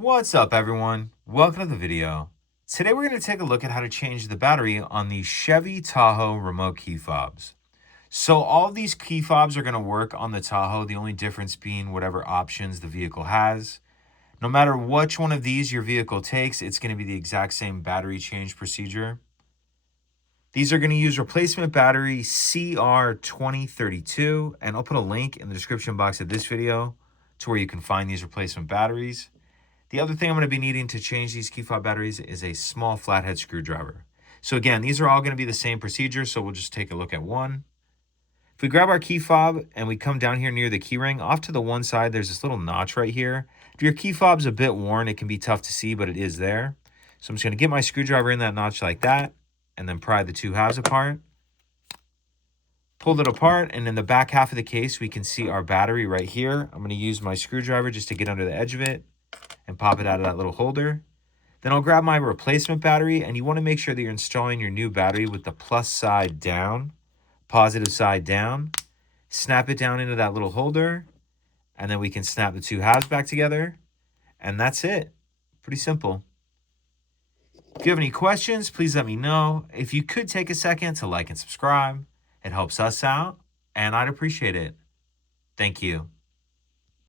What's up, everyone? Welcome to the video. Today we're going to take a look at how to change the battery on the Chevy Tahoe remote key fobs. So all of these key fobs are going to work on the Tahoe, the only difference being whatever options the vehicle has. No matter which one of these your vehicle takes, it's going to be the exact same battery change procedure. These are going to use replacement battery CR2032, and I'll put a link in the description box of this video to where you can find these replacement batteries. The other thing I'm going to be needing to change these key fob batteries is a small flathead screwdriver. So again, these are all going to be the same procedure, so we'll just take a look at one. If we grab our key fob and we come down here near the key ring, off to the one side, there's this little notch right here. If your key fob's a bit worn, it can be tough to see, but it is there. So I'm just going to get my screwdriver in that notch like that, and then pry the two halves apart. Pulled it apart, and in the back half of the case, we can see our battery right here. I'm going to use my screwdriver just to get under the edge of it and pop it out of that little holder. Then I'll grab my replacement battery, and you want to make sure that you're installing your new battery with the plus side down, positive side down. Snap it down into that little holder, and then we can snap the two halves back together, and that's it. Pretty simple. If you have any questions, please let me know. If you could take a second to like and subscribe, it helps us out, and I'd appreciate it. Thank you.